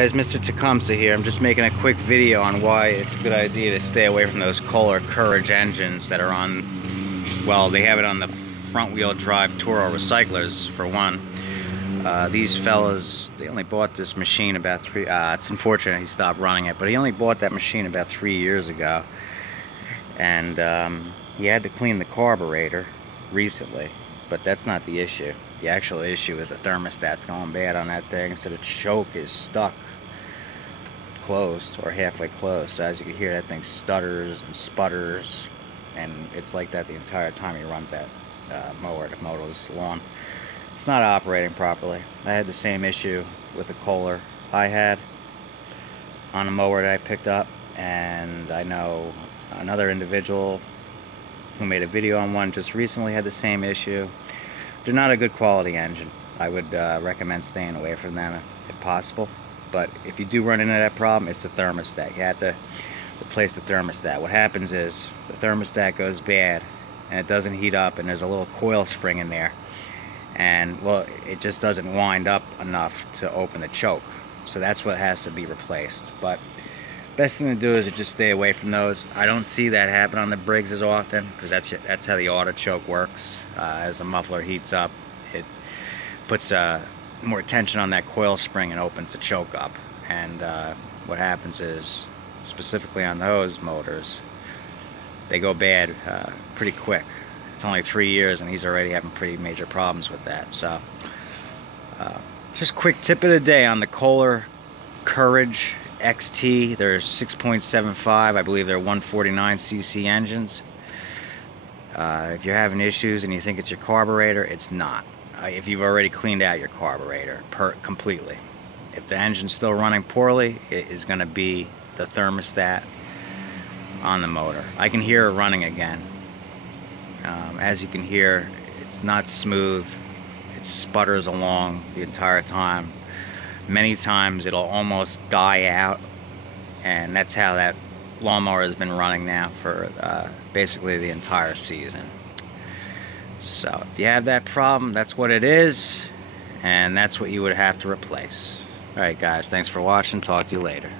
Guys, Mr. Tecumseh here. I'm just making a quick video on why it's a good idea to stay away from those Kohler Courage engines that are on, well, they have it on the front wheel drive Toro recyclers for one. These fellas, they only bought this machine about it's unfortunate he stopped running it, but he only bought that machine about 3 years ago. And he had to clean the carburetor recently, but that's not the issue. The actual issue is the thermostat's going bad on that thing, so the choke is stuck closed or halfway closed. So as you can hear, that thing stutters and sputters, and it's like that the entire time he runs that mower to mow his lawn. It's not operating properly. I had the same issue with the Kohler I had on a mower that I picked up, and I know another individual who made a video on one just recently had the same issue. They're not a good quality engine. I would recommend staying away from them if possible. But if you do run into that problem, it's the thermostat. You have to replace the thermostat. What happens is the thermostat goes bad and it doesn't heat up, and there's a little coil spring in there, and well, it just doesn't wind up enough to open the choke. So that's what has to be replaced. But best thing to do is to just stay away from those. I don't see that happen on the Briggs as often, because that's how the auto choke works. As the muffler heats up, it puts more tension on that coil spring and opens the choke up. And what happens is, specifically on those motors, they go bad pretty quick. It's only 3 years and he's already having pretty major problems with that. So just quick tip of the day on the Kohler Courage XT. They're 6.75, I believe they're 149cc engines. If you're having issues and you think it's your carburetor, it's not. If you've already cleaned out your carburetor completely. If the engine's still running poorly, it is going to be the thermostat on the motor. I can hear it running again. As you can hear, it's not smooth. It sputters along the entire time. Many times it'll almost die out, and that's how that lawnmower has been running now for basically the entire season. So if you have that problem, that's what it is, and that's what you would have to replace. Alright guys, thanks for watching. Talk to you later.